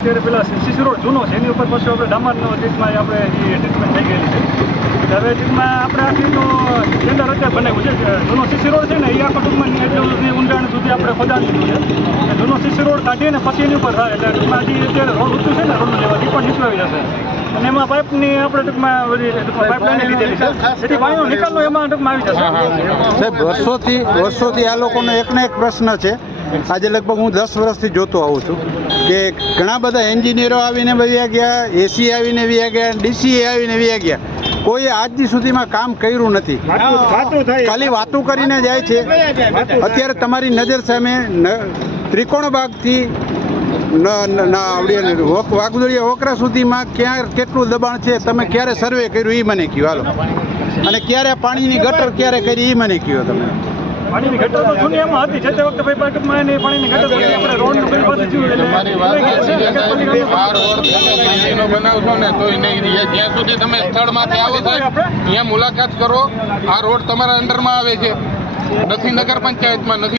અત્યારે પેલા CC road જૂનો છે એની ઉપર પાછું આપણે ડામરનો ટ્રીટમાં આપણે એ ટ્રીટમેન્ટ થઈ ગયેલી છે હવે ટ્રીટમાં આપણે આટલીનો ટેન્ડર અત્યારે બનાવ્યું છે જૂનો સીસી રોડ છે ને એ આખા ટૂંકમાં એટલું સુધી ઊંડાણ સુધી આપણે ખોદાણ લીધું છે જૂનો સીસી રોડ કાઢીએ ને પછી એની ઉપર થાય એટલે ટૂંકમાં હજી અત્યારે રોડ ઊંચું છે ને રોડનું લેવા એ પણ નીચું આવી જશે અને એમાં પાઇપની આપણે ટૂંકમાં પાઇપલાઇન લીધેલી છે જેથી પાણીનો નિકાલનો એમાં ટૂંકમાં આવી જશે સાહેબ વર્ષોથી આ લોકોનો એકને એક પ્રશ્ન છે આજે લગભગ હું 10 વર્ષથી જોતો આવું છું કે ઘણા બધા એન્જિનિયરો આવીને વયા ગયા, એસી આવીને વયા ગયા, ડીસીએ આવીને વયા ગયા, કોઈ આજથી સુધીમાં કામ કર્યું નથી, ખાલી વાતો કરીને જાય છે. અત્યારે તમારી નજર સામે ત્રિકોણબાગથી વાઘદોડિયા વોકરા સુધીમાં ક્યાં કેટલું દબાણ છે, તમે ક્યારે સર્વે કર્યું એ મને કહો હાલો, અને ક્યારે પાણીની ગટર ક્યારે કરી એ મને કહો તમે. પાણીની ગટર તો જૂની એમાં હતી જે તે વખતે પાટકમાં એની પાણીની ગટર આપણે રોડનું કઈ પાસે થયું એટલે બનાવશો ને તો જ્યાં સુધી તમે સ્થળમાંથી આવો સાહેબ અહીંયા મુલાકાત કરો. આ રોડ તમારા અંડરમાં આવે છે, નથી નગર પંચાયતમાં, નથી